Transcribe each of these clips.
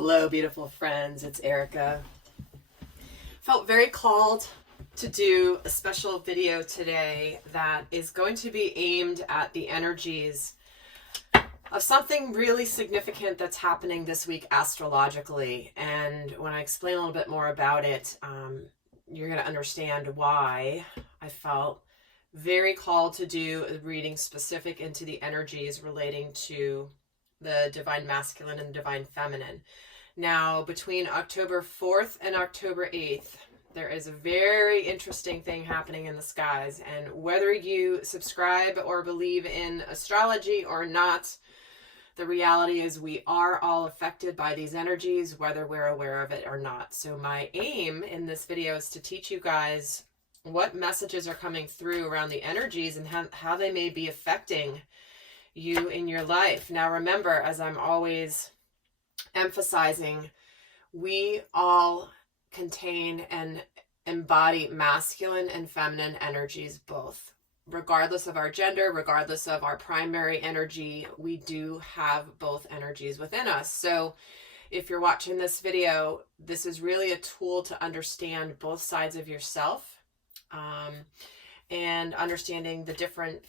Hello, beautiful friends. It's Erika. Felt very called to do a special video today that is going to be aimed at the energies of something really significant that's happening this week astrologically. And when I explain a little bit more about it, you're going to understand why I felt very called to do a reading specific into the energies relating to the divine masculine and divine feminine. Now, between October 4th and October 8th, there is a very interesting thing happening in the skies. And whether you subscribe or believe in astrology or not, the reality is we are all affected by these energies, whether we're aware of it or not. So my aim in this video is to teach you guys what messages are coming through around the energies and how they may be affecting you in your life. Now remember, as I'm always emphasizing, we all contain and embody masculine and feminine energies both. Regardless of our gender, regardless of our primary energy, we do have both energies within us. So if you're watching this video, this is really a tool to understand both sides of yourself, and understanding the different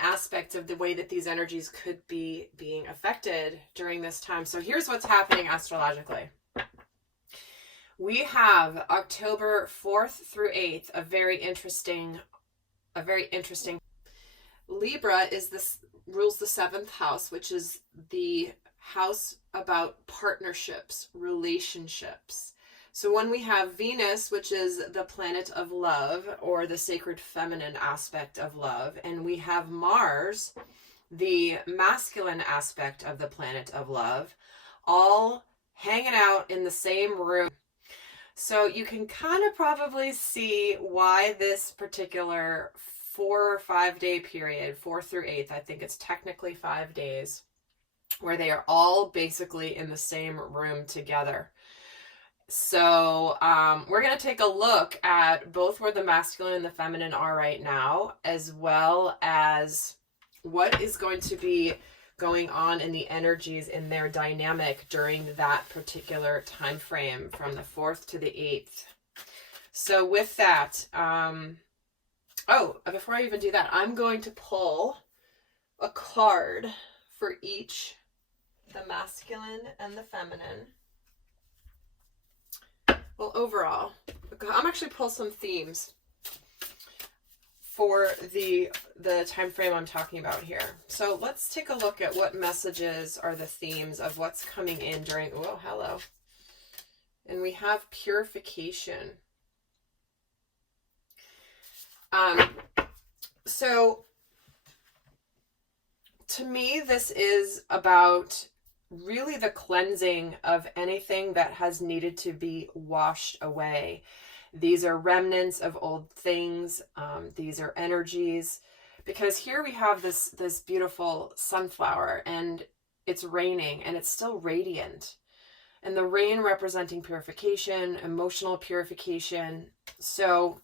aspects of the way that these energies could be being affected during this time. So here's what's happening astrologically. We have October 4th through 8th, a very interesting Libra rules the 7th house, which is the house about partnerships, relationships. So when we have Venus, which is the planet of love, or the sacred feminine aspect of love, and we have Mars, the masculine aspect of the planet of love, all hanging out in the same room. So you can kind of probably see why this particular 4 or 5 day period, 4th through 8th, I think it's technically 5 days, where they are all basically in the same room together. So we're going to take a look at both where the masculine and the feminine are right now, as well as what is going to be going on in the energies in their dynamic during that particular time frame from the 4th to the 8th. So with that, before I even do that, I'm going to pull a card for each, the masculine and the feminine. Well, overall, I'm actually pull some themes for the time frame I'm talking about here. So let's take a look at what messages are the themes of what's coming in during, oh, hello. And we have purification. So to me, this is about really the cleansing of anything that has needed to be washed away. These are remnants of old things. These are energies, because here we have this beautiful sunflower, and it's raining and it's still radiant, and the rain representing purification, emotional purification. So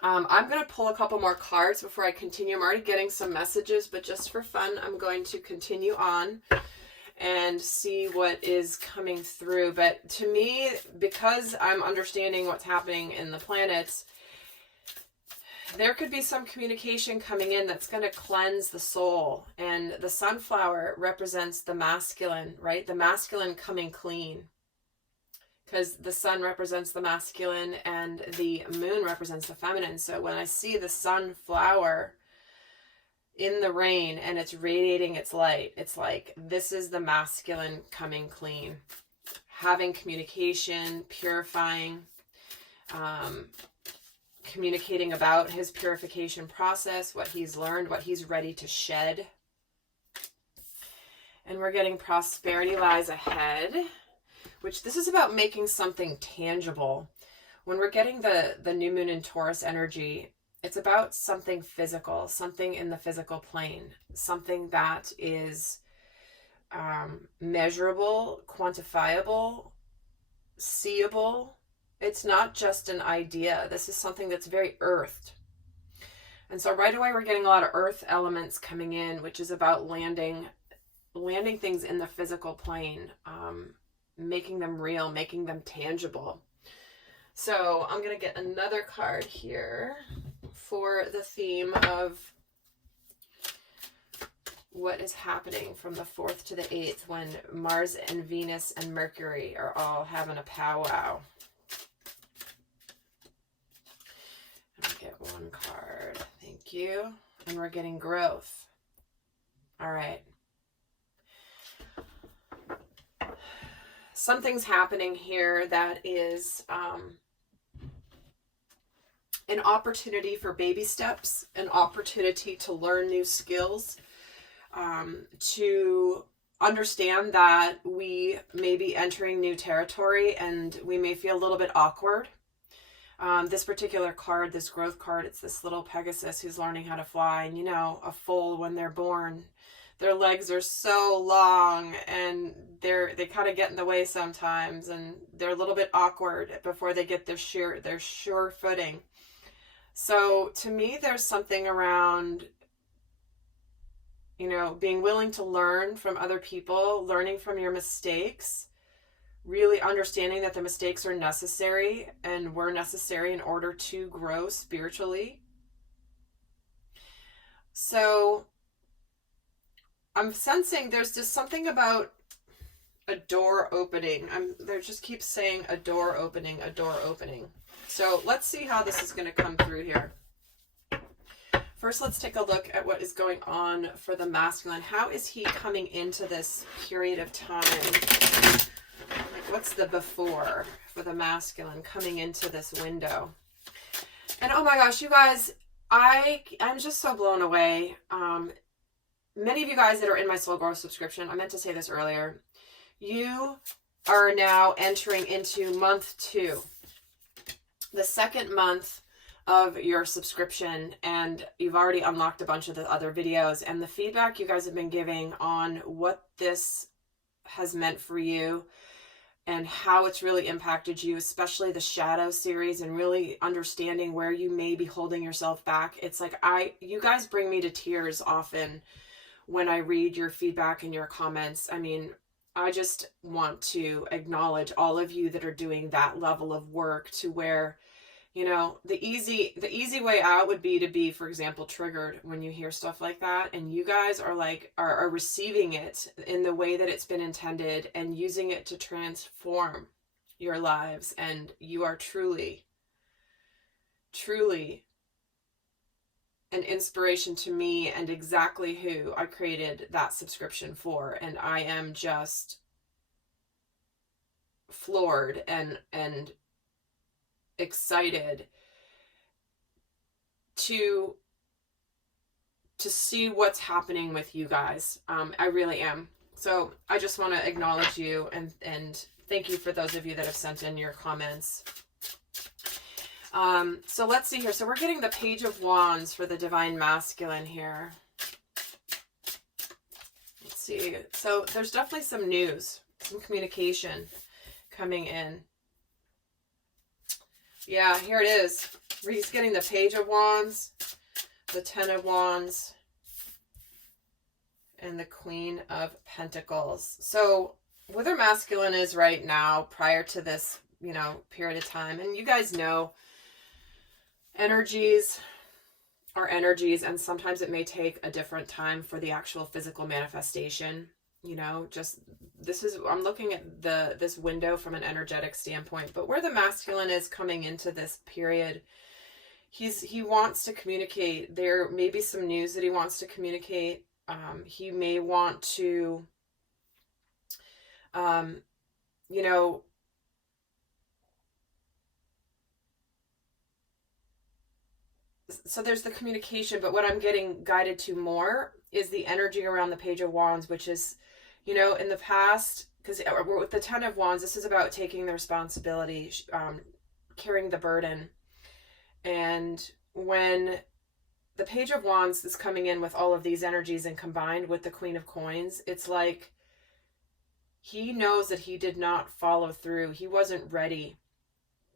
I'm going to pull a couple more cards before I continue. I'm already getting some messages, but just for fun, I'm going to continue on and see what is coming through. But to me, because I'm understanding what's happening in the planets, there could be some communication coming in that's going to cleanse the soul. And the sunflower represents the masculine, right? The masculine coming clean, because the sun represents the masculine and the moon represents the feminine. So when I see the sunflower in the rain and it's radiating its light, it's like, this is the masculine coming clean, having communication, purifying, communicating about his purification process, what he's learned, what he's ready to shed. And we're getting prosperity lies ahead, which this is about making something tangible. When we're getting the new moon in Taurus energy, it's about something physical, something in the physical plane, something that is measurable, quantifiable, seeable. It's not just an idea. This is something that's very earthed. And so right away we're getting a lot of earth elements coming in, which is about landing landing things in the physical plane, making them real, making them tangible. So I'm going to get another card here for the theme of what is happening from the 4th to the 8th when Mars and Venus and Mercury are all having a powwow. I'll get one card. Thank you. And we're getting growth. All right. Something's happening here that is an opportunity for baby steps, an opportunity to learn new skills, to understand that we may be entering new territory and we may feel a little bit awkward. This particular card, this growth card, it's this little Pegasus who's learning how to fly. And, you know, a foal, when they're born, their legs are so long and they kind of get in the way sometimes, and they're a little bit awkward before they get their sure footing. So to me, there's something around, you know, being willing to learn from other people, learning from your mistakes, really understanding that the mistakes are necessary and were necessary in order to grow spiritually. So I'm sensing there's just something about a door opening. There just keeps saying a door opening, a door opening. So let's see how this is going to come through here. First, let's take a look at what is going on for the masculine. How is he coming into this period of time? Like, what's the before for the masculine coming into this window? And oh my gosh, you guys, I'm just so blown away. Many of you guys that are in my Soul Growth subscription, I meant to say this earlier, you are now entering into month 2, the second month of your subscription, and you've already unlocked a bunch of the other videos, and the feedback you guys have been giving on what this has meant for you and how it's really impacted you, especially the shadow series, and really understanding where you may be holding yourself back. It's like you guys bring me to tears often when I read your feedback and your comments. I mean, I just want to acknowledge all of you that are doing that level of work, to where, you know, the easy way out would be to be, for example, triggered when you hear stuff like that. And you guys are like, are receiving it in the way that it's been intended and using it to transform your lives. And you are truly, truly an inspiration to me, and exactly who I created that subscription for. And I am just floored and excited to see what's happening with you guys. I really am. So I just want to acknowledge you and thank you for those of you that have sent in your comments. So let's see here. So we're getting the Page of Wands for the Divine Masculine here. Let's see. So there's definitely some news, some communication coming in. Yeah, here it is. He's getting the Page of Wands, the Ten of Wands, and the Queen of Pentacles. So where their masculine is right now, prior to this, you know, period of time, and you guys know, energies are energies, and sometimes it may take a different time for the actual physical manifestation. You know, just I'm looking at this window from an energetic standpoint, but where the masculine is coming into this period, he wants to communicate. There may be some news that he wants to communicate. He may want to, you know, so there's the communication, but what I'm getting guided to more is the energy around the Page of Wands, which is, you know, in the past, because with the Ten of Wands, this is about taking the responsibility, carrying the burden. And when the Page of Wands is coming in with all of these energies and combined with the Queen of Coins, it's like he knows that he did not follow through. He wasn't ready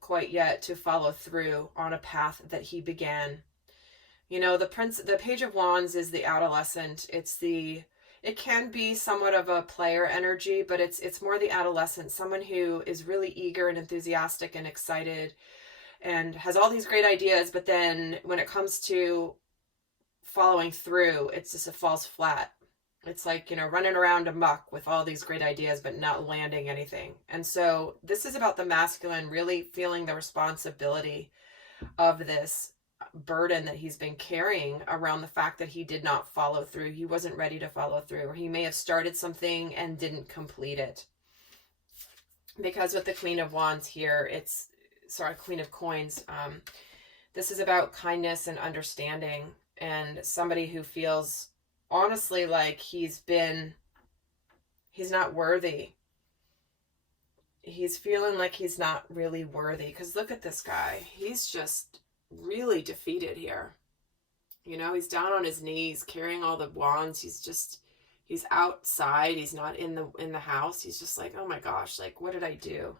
quite yet to follow through on a path that he began. You know, the Page of Wands is the adolescent. It's the it can be somewhat of a player energy, but it's more the adolescent, someone who is really eager and enthusiastic and excited and has all these great ideas, but then when it comes to following through, it's just, it falls flat. It's like, running around amok with all these great ideas, but not landing anything. And so this is about the masculine really feeling the responsibility of this burden that he's been carrying around the fact that he did not follow through. He wasn't ready to follow through, or he may have started something and didn't complete it. Because with the Queen of Wands here, Queen of Coins, this is about kindness and understanding, and somebody who feels honestly like he's not worthy. He's feeling like he's not really worthy, because look at this guy. He's just really defeated here. He's down on his knees carrying all the wands. He's outside. He's not in the house. He's just like, oh my gosh, like, what did I do?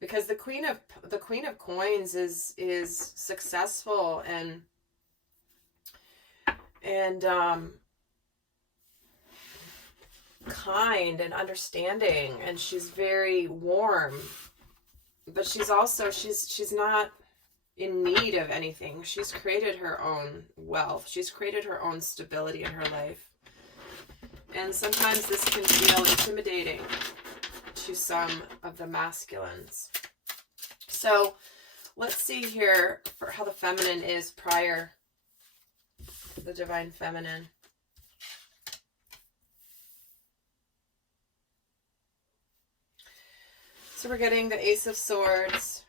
Because the Queen of Coins is successful and kind and understanding, and she's very warm, but she's also she's not in need of anything. She's created her own wealth. She's created her own stability in her life. And sometimes this can feel intimidating to some of the masculines. So let's see here for how the feminine is prior to the divine feminine. So we're getting the Ace of Swords,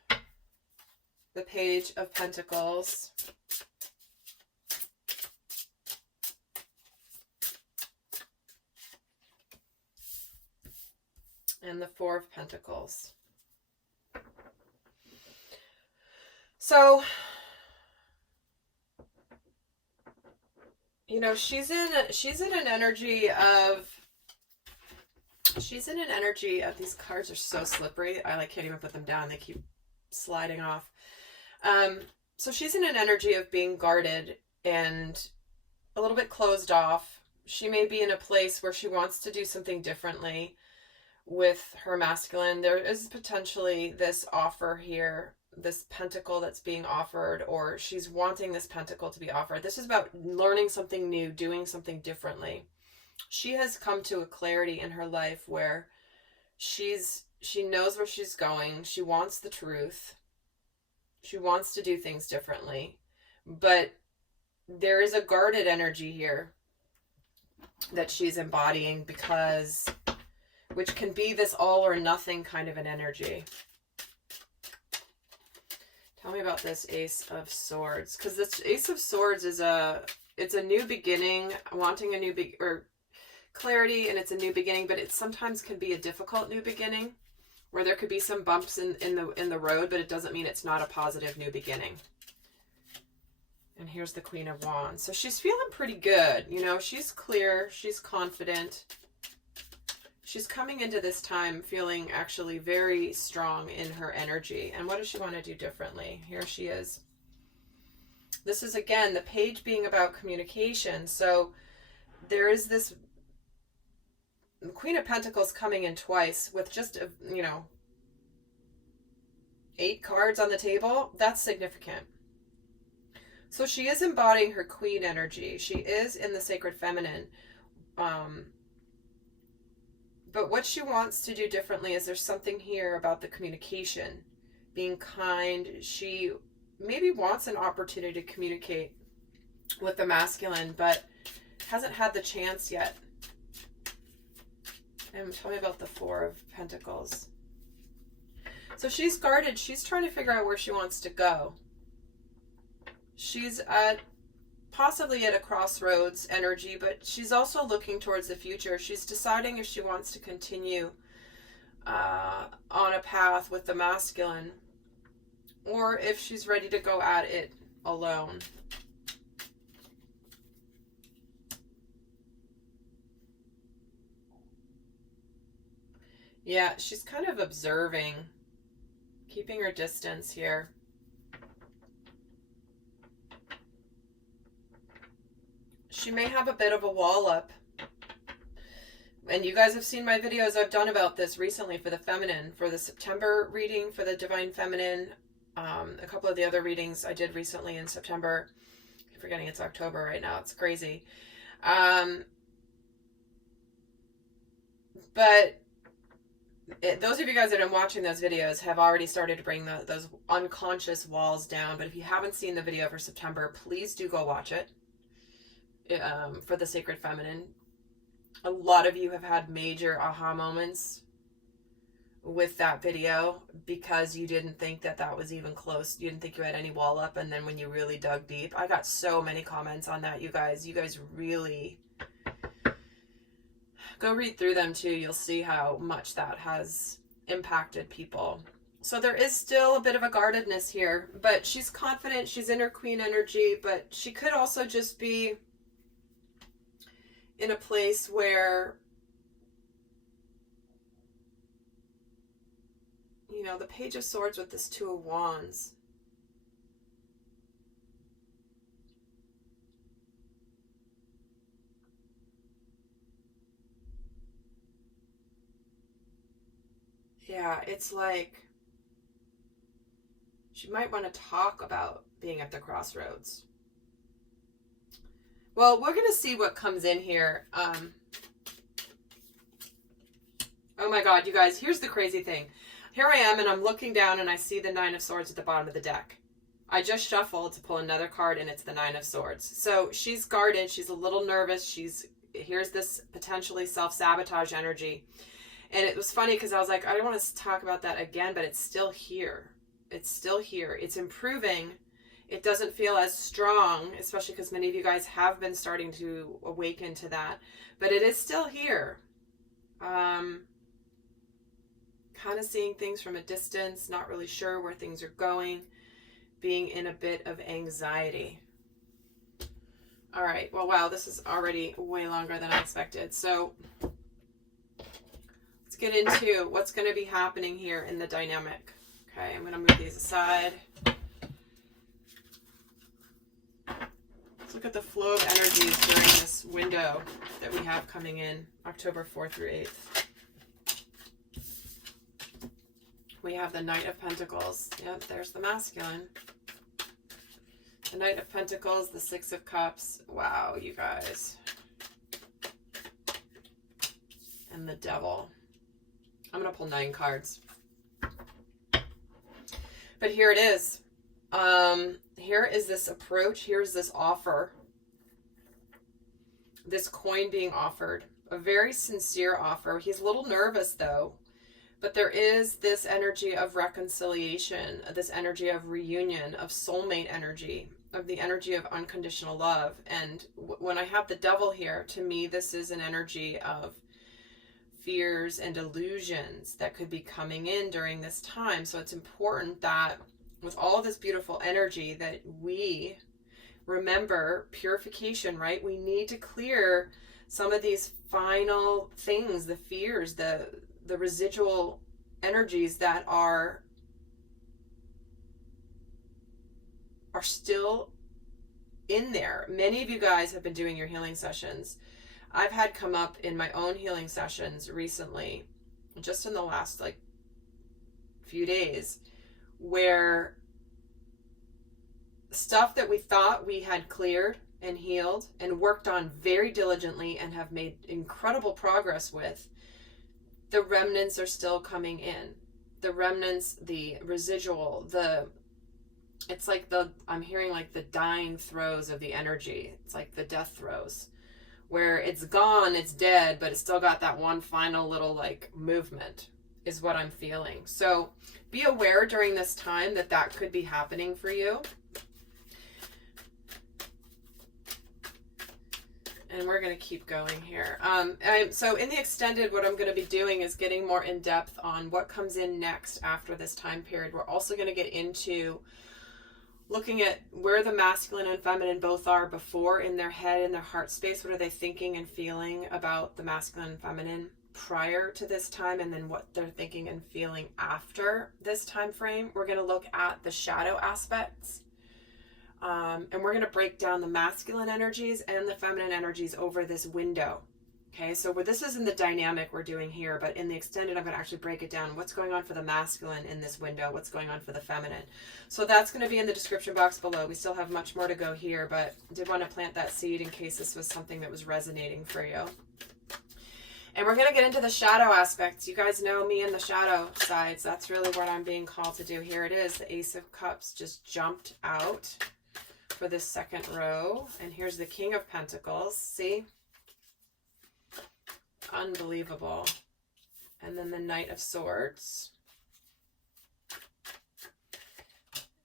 the Page of Pentacles, and the Four of Pentacles. So, she's in an energy of, these cards are so slippery. I can't even put them down. They keep sliding off. So she's in an energy of being guarded and a little bit closed off. She may be in a place where she wants to do something differently with her masculine. There is potentially this offer here, this pentacle that's being offered, or she's wanting this pentacle to be offered. This is about learning something new, doing something differently. She has come to a clarity in her life where she knows where she's going. She wants the truth. She wants to do things differently. But there is a guarded energy here that she's embodying, which can be this all or nothing kind of an energy. Tell me about this Ace of Swords, because this Ace of Swords is it's a new beginning, wanting a new or clarity, and it's a new beginning, but it sometimes can be a difficult new beginning where there could be some bumps in the road, but it doesn't mean it's not a positive new beginning. And here's the Queen of Wands. So she's feeling pretty good. She's clear, she's confident. She's coming into this time feeling actually very strong in her energy. And what does she want to do differently? Here she is. This is, again, the page being about communication. So there is this Queen of Pentacles coming in twice with just, 8 cards on the table. That's significant. So she is embodying her queen energy. She is in the sacred feminine. But what she wants to do differently is there's something here about the communication, being kind. She maybe wants an opportunity to communicate with the masculine, but hasn't had the chance yet. And tell me about the Four of Pentacles. So she's guarded. She's trying to figure out where she wants to go. She's possibly at a crossroads energy, but she's also looking towards the future. She's deciding if she wants to continue on a path with the masculine, or if she's ready to go at it alone. Yeah, she's kind of observing, keeping her distance here. she may have a bit of a wall up. And you guys have seen my videos I've done about this recently for the feminine, for the September reading, for the divine feminine. A couple of the other readings I did recently in September. I keep forgetting it's October right now. It's crazy. But those of you guys that are watching those videos have already started to bring those unconscious walls down. But if you haven't seen the video for September, please do go watch it for the Sacred Feminine. A lot of you have had major aha moments with that video because you didn't think that that was even close. You didn't think you had any wall up. And then when you really dug deep, I got so many comments on that, you guys. You guys really... Go read through them too. You'll see how much that has impacted people. So there is still a bit of a guardedness here, but she's confident. She's in her queen energy, but she could also just be in a place where, you know, the Page of Swords with this Two of Wands. Yeah, it's like she might want to talk about being at the crossroads. Well, we're going to see what comes in here. Oh my God, you guys, here's the crazy thing. Here I am, and I'm looking down, and I see the Nine of Swords at the bottom of the deck. I just shuffled to pull another card, and it's the Nine of Swords. So she's guarded. She's a little nervous. Here's this potentially self-sabotage energy. And it was funny because I was like, I don't want to talk about that again, but it's still here. It's still here. It's improving. It doesn't feel as strong, especially because many of you guys have been starting to awaken to that. But it is still here. Kind of seeing things from a distance, not really sure where things are going, being in a bit of anxiety. All right. Well, wow, this is already way longer than I expected. So... let's get into what's going to be happening here in the dynamic. Okay, I'm going to move these aside. Let's look at the flow of energies during this window that we have coming in, October 4th through 8th. We have the Knight of Pentacles. Yep, there's the masculine. The Knight of Pentacles, the Six of Cups. Wow, you guys. And the Devil. I'm going to pull 9 cards. But here it is. Here is this approach. Here's this offer. This coin being offered. A very sincere offer. He's a little nervous though. But there is this energy of reconciliation. This energy of reunion. Of soulmate energy. Of the energy of unconditional love. And when I have the Devil here, to me this is an energy of fears and illusions that could be coming in during this time. So it's important that with all this beautiful energy that we remember purification, right? We need to clear some of these final things, the fears, the residual energies that are still in there. Many of you guys have been doing your healing sessions. I've had come up in my own healing sessions recently, just in the last few days, where stuff that we thought we had cleared and healed and worked on very diligently and have made incredible progress with, the remnants are still coming in. The remnants, the residual, it's like I'm hearing like the dying throes of the energy. It's like the death throes. Where it's gone, it's dead, but it's still got that one final little movement is what I'm feeling. So be aware during this time that could be happening for you. And we're going to keep going here. So in the extended, what I'm going to be doing is getting more in depth on what comes in next after this time period. We're also going to get into looking at where the masculine and feminine both are before in their head, in their heart space. What are they thinking and feeling about the masculine and feminine prior to this time, and then what they're thinking and feeling after this time frame. We're going to look at the shadow aspects And we're going to break down the masculine energies and the feminine energies over this window. Okay, so this is in the dynamic we're doing here, but in the extended, I'm going to actually break it down. What's going on for the masculine in this window? What's going on for the feminine? So that's going to be in the description box below. We still have much more to go here, but did want to plant that seed in case this was something that was resonating for you. And we're going to get into the shadow aspects. You guys know me in the shadow sides. That's really what I'm being called to do. Here it is. The Ace of Cups just jumped out for this second row. And here's the King of Pentacles. See? Unbelievable. And then the Knight of Swords.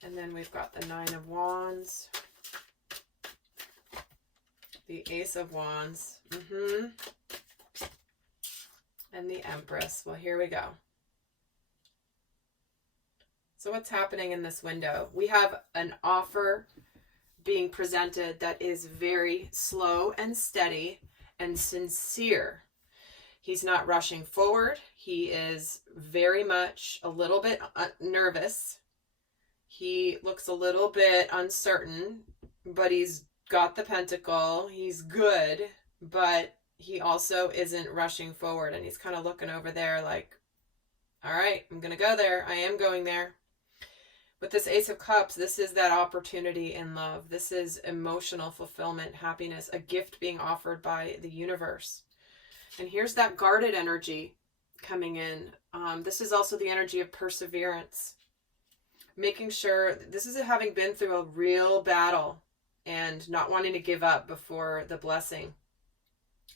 And then we've got the Nine of Wands. The Ace of Wands. And the Empress. Well, here we go. So what's happening in this window? We have an offer being presented that is very slow and steady and sincere. He's not rushing forward. He is very much a little bit nervous. He looks a little bit uncertain, but he's got the pentacle. He's good, but he also isn't rushing forward. And he's kind of looking over there like, all right, I'm going to go there. I am going there. With this Ace of Cups, this is that opportunity in love. This is emotional fulfillment, happiness, a gift being offered by the universe. And here's that guarded energy coming in. This is also the energy of perseverance. Making sure, this is having been through a real battle and not wanting to give up before the blessing.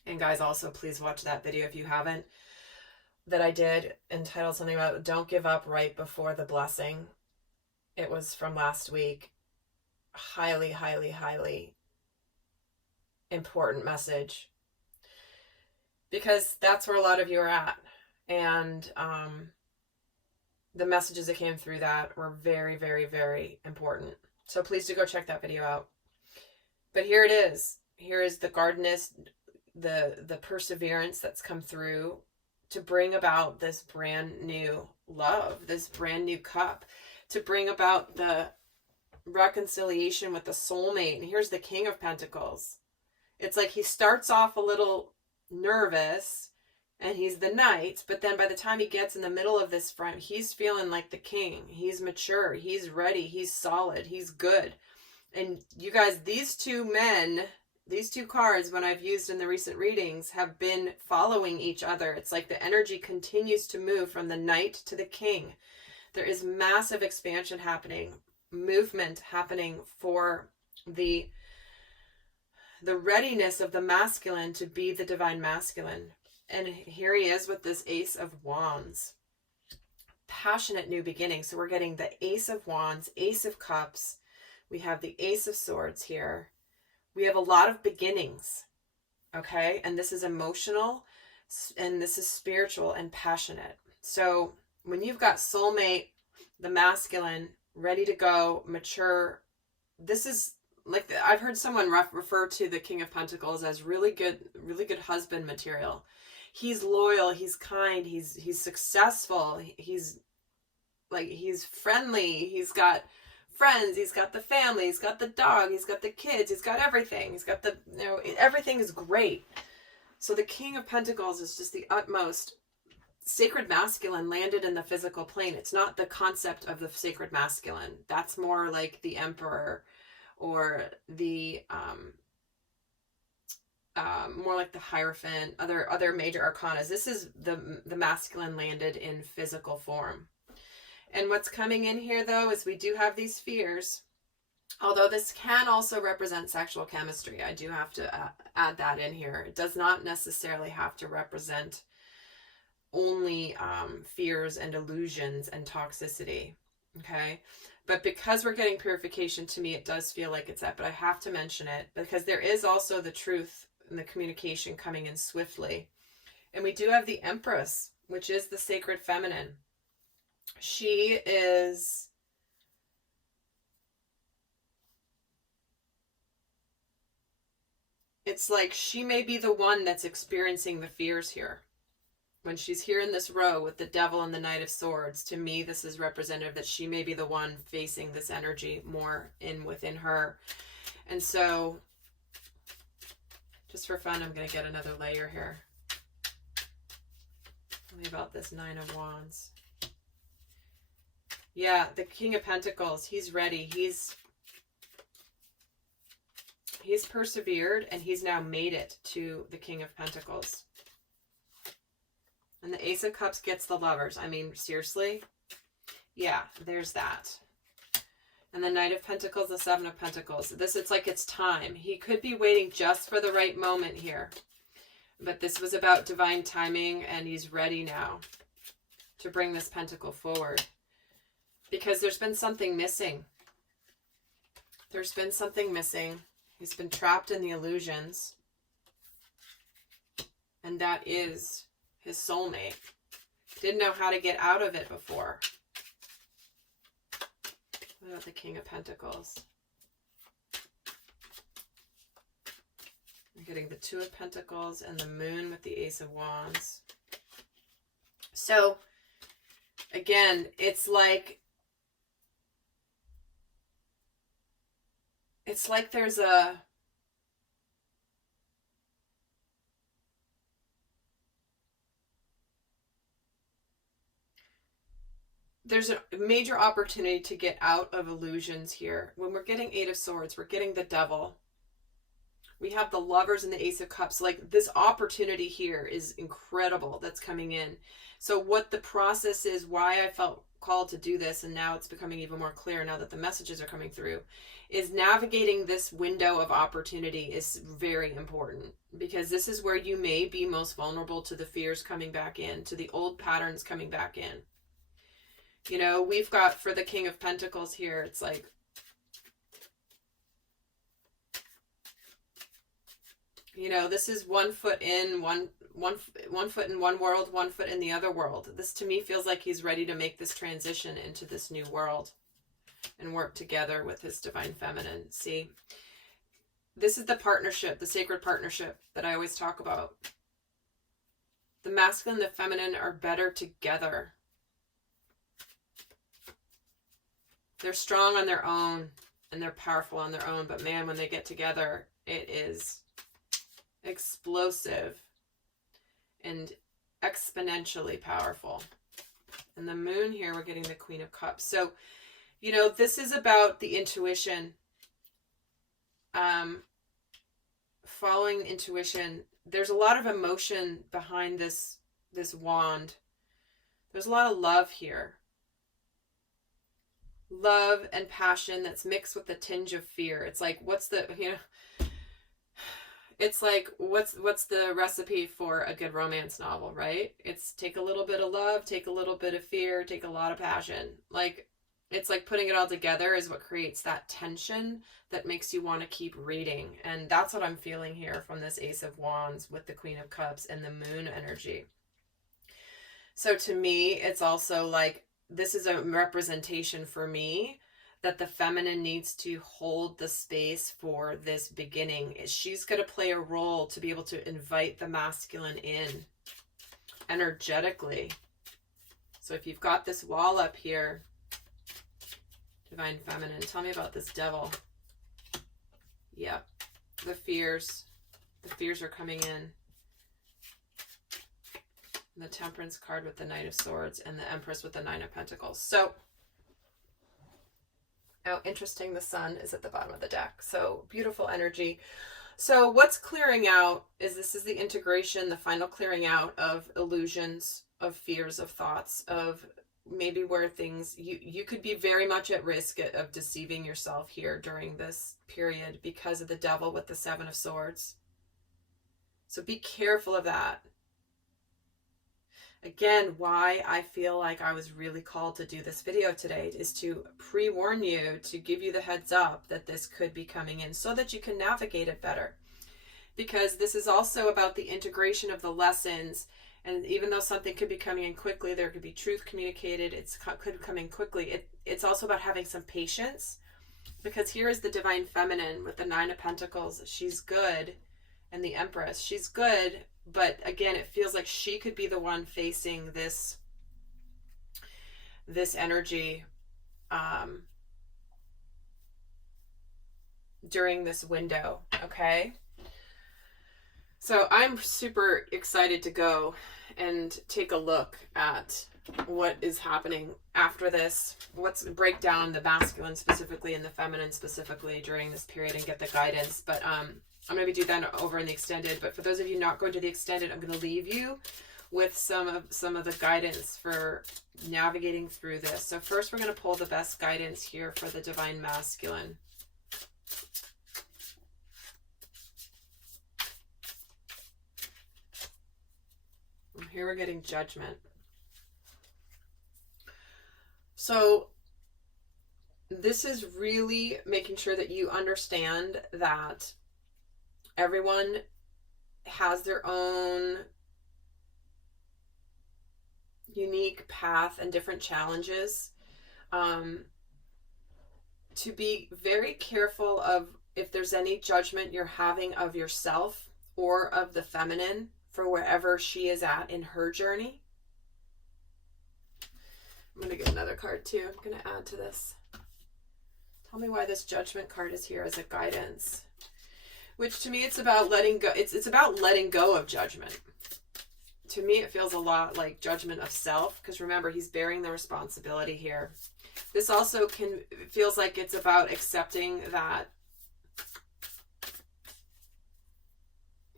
And guys, also please watch that video if you haven't, that I did, entitled something about don't give up right before the blessing. It was from last week. Highly, highly, highly important message. Because that's where a lot of you are at. And the messages that came through that were very, very, very important. So please do go check that video out. But here it is. Here is the guardedness, the perseverance that's come through to bring about this brand new love, this brand new cup, to bring about the reconciliation with the soulmate. And here's the King of Pentacles. It's like he starts off a little nervous and he's the knight, but then by the time he gets in the middle of this front, he's feeling like the king. He's mature, he's ready, he's solid, he's good. And you guys, these two men, these two cards, when I've used in the recent readings, have been following each other. It's like the energy continues to move from the knight to the king. There is massive expansion happening, movement happening for the readiness of the masculine to be the divine masculine. And here he is with this Ace of Wands. Passionate new beginning. So we're getting the Ace of Wands, Ace of Cups. We have the Ace of Swords here. We have a lot of beginnings. Okay? And this is emotional and this is spiritual and passionate. So when you've got soulmate, the masculine, ready to go, mature, this is like, I've heard someone refer to the King of Pentacles as really good husband material. He's loyal, he's kind, he's successful, he's friendly, he's got friends, he's got the family, he's got the dog, he's got the kids, he's got everything. He's got the, everything is great. So the King of Pentacles is just the utmost sacred masculine landed in the physical plane. It's not the concept of the sacred masculine. That's more like the Emperor or the more like the Hierophant, other major arcanas. This is the masculine landed in physical form. And what's coming in here though is we do have these fears. Although this can also represent sexual chemistry. I do have to add that in here. It does not necessarily have to represent only fears and illusions and toxicity. Okay? But because we're getting purification, to me, it does feel like it's that. But I have to mention it because there is also the truth and the communication coming in swiftly. And we do have the Empress, which is the sacred feminine. She is... It's like she may be the one that's experiencing the fears here. when she's here in this row with the Devil and the Knight of Swords, to me, this is representative that she may be the one facing this energy more within her. And so, just for fun, I'm going to get another layer here. Tell me about this Nine of Wands. Yeah, the King of Pentacles, he's ready. He's persevered, and he's now made it to the King of Pentacles. And the Ace of Cups gets the Lovers. I mean, seriously? Yeah, there's that. And the Knight of Pentacles, the Seven of Pentacles. It's like it's time. He could be waiting just for the right moment here. But this was about divine timing, and he's ready now to bring this pentacle forward. Because there's been something missing. There's been something missing. He's been trapped in the illusions. And that is his soulmate. Didn't know how to get out of it before. What about the King of Pentacles? We're getting the Two of Pentacles and the Moon with the Ace of Wands. So, again, it's like there's a major opportunity to get out of illusions here. When we're getting Eight of Swords, we're getting the Devil. We have the Lovers and the Ace of Cups. Like, this opportunity here is incredible that's coming in. So what the process is, why I felt called to do this, and now it's becoming even more clear now that the messages are coming through, is navigating this window of opportunity is very important, because this is where you may be most vulnerable to the fears coming back in, to the old patterns coming back in. You know, we've got, for the King of Pentacles here, it's like, you know, this is 1 foot in, one foot in one world, 1 foot in the other world. This to me feels like he's ready to make this transition into this new world and work together with his divine feminine. See, this is the partnership, the sacred partnership that I always talk about. The masculine and the feminine are better together. They're strong on their own and they're powerful on their own, but man, when they get together, it is explosive and exponentially powerful. And the Moon here, we're getting the Queen of Cups. So, you know, this is about the intuition, following intuition. There's a lot of emotion behind this wand. There's a lot of love here. Love and passion that's mixed with a tinge of fear. It's like, what's the, you know, it's like, what's the recipe for a good romance novel, right? It's take a little bit of love, take a little bit of fear, take a lot of passion. Like, it's like putting it all together is what creates that tension that makes you want to keep reading. And that's what I'm feeling here from this Ace of Wands with the Queen of Cups and the Moon energy. So to me, it's also like, this is a representation for me that the feminine needs to hold the space for this beginning. She's going to play a role to be able to invite the masculine in energetically. So if you've got this wall up here, divine feminine, tell me about this Devil. Yep, the fears are coming in. The Temperance card with the Knight of Swords and the Empress with the Nine of Pentacles. So, oh, interesting, the Sun is at the bottom of the deck. So, beautiful energy. So, what's clearing out is this is the integration, the final clearing out of illusions, of fears, of thoughts, of maybe where things, you could be very much at risk of deceiving yourself here during this period because of the Devil with the Seven of Swords. So, be careful of that. Again, why I feel like I was really called to do this video today is to pre-warn you, to give you the heads up that this could be coming in so that you can navigate it better. Because this is also about the integration of the lessons. And even though something could be coming in quickly, there could be truth communicated, it could come in quickly. It's also about having some patience. Because here is the divine feminine with the Nine of Pentacles. She's good. And the Empress, she's good, but again, it feels like she could be the one facing this energy during this window. Okay, so I'm super excited to go and take a look at what is happening after this. Let's break down the masculine specifically and the feminine specifically during this period and get the guidance. But I'm going to do that over in the extended. But for those of you not going to the extended, I'm going to leave you with some of the guidance for navigating through this. So first, we're going to pull the best guidance here for the divine masculine. And here we're getting Judgment. So this is really making sure that you understand that everyone has their own unique path and different challenges. To be very careful of if there's any judgment you're having of yourself or of the feminine for wherever she is at in her journey. I'm going to get another card too. I'm going to add to this. Tell me why this Judgment card is here as a guidance. Which to me, it's about letting go. It's about letting go of judgment. To me, it feels a lot like judgment of self. Because remember, he's bearing the responsibility here. This also feels like it's about accepting that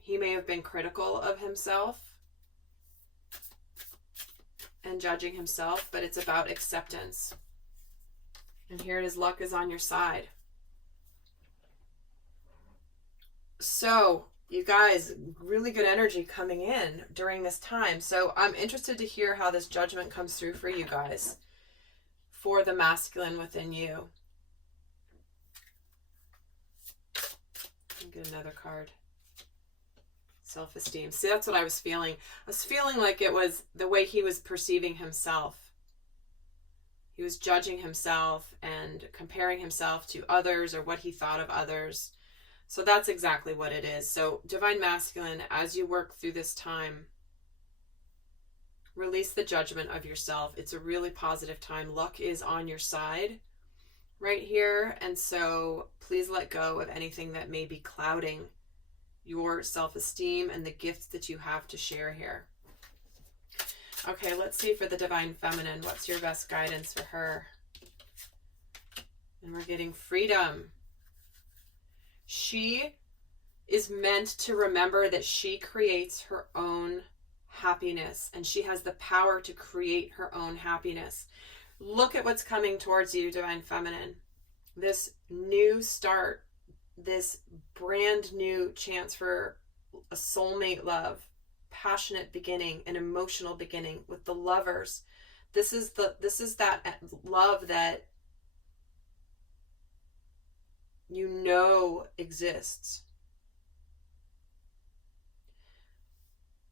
he may have been critical of himself and judging himself, but it's about acceptance. And here it is, luck is on your side. So, you guys, really good energy coming in during this time. So I'm interested to hear how this Judgment comes through for you guys, for the masculine within you. I'll get another card. Self-esteem. See, that's what I was feeling. I was feeling like it was the way he was perceiving himself. He was judging himself and comparing himself to others or what he thought of others. So that's exactly what it is. So divine masculine, as you work through this time, release the judgment of yourself. It's a really positive time. Luck is on your side right here. And so please let go of anything that may be clouding your self-esteem and the gifts that you have to share here. Okay, let's see for the divine feminine. What's your best guidance for her? And we're getting freedom. She is meant to remember that she creates her own happiness and she has the power to create her own happiness. Look at what's coming towards you, divine feminine. This new start, this brand new chance for a soulmate love, passionate beginning, an emotional beginning with the lovers. This is that love that you know exists.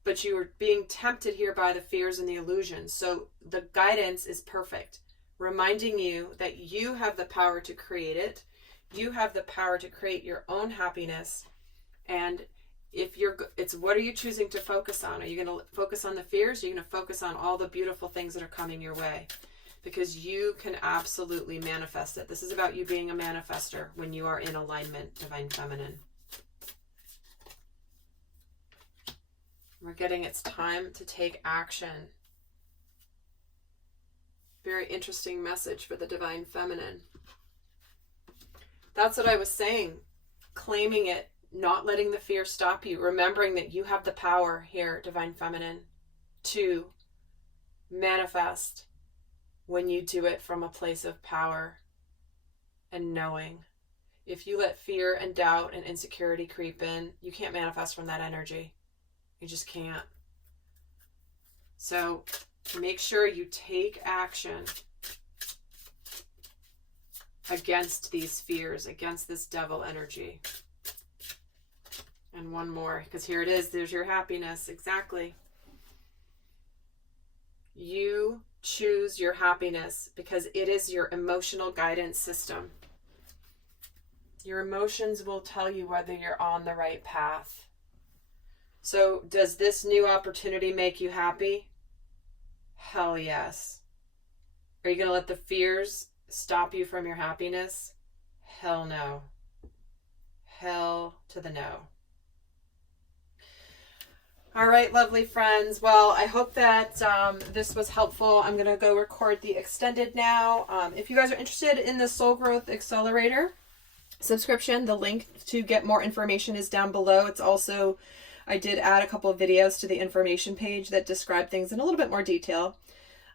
But you are being tempted here by the fears and the illusions. So the guidance is perfect, reminding you that you have the power to create it. You have the power to create your own happiness. And it's what are you choosing to focus on? Are you going to focus on the fears? Or are you going to focus on all the beautiful things that are coming your way? Because you can absolutely manifest it. This is about you being a manifester when you are in alignment, divine feminine. We're getting it's time to take action. Very interesting message for the divine feminine. That's what I was saying. Claiming it, not letting the fear stop you. Remembering that you have the power here, divine feminine, to manifest when you do it from a place of power and knowing. If you let fear and doubt and insecurity creep in, you can't manifest from that energy. You just can't. So make sure you take action against these fears, against this devil energy. And one more, because here it is. There's your happiness. Exactly. You choose your happiness because it is your emotional guidance system. Your emotions will tell you whether you're on the right path. So does this new opportunity make you happy? Hell yes. Are you going to let the fears stop you from your happiness? Hell no. Hell to the no. All right, lovely friends. Well, I hope that this was helpful. I'm going to go record the extended now. If you guys are interested in the Soul Growth Accelerator subscription, the link to get more information is down below. It's also, I did add a couple of videos to the information page that describe things in a little bit more detail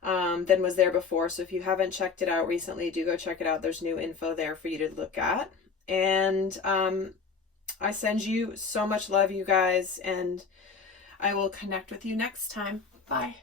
than was there before. So if you haven't checked it out recently, do go check it out. There's new info there for you to look at. And I send you so much love, you guys, and I will connect with you next time. Bye.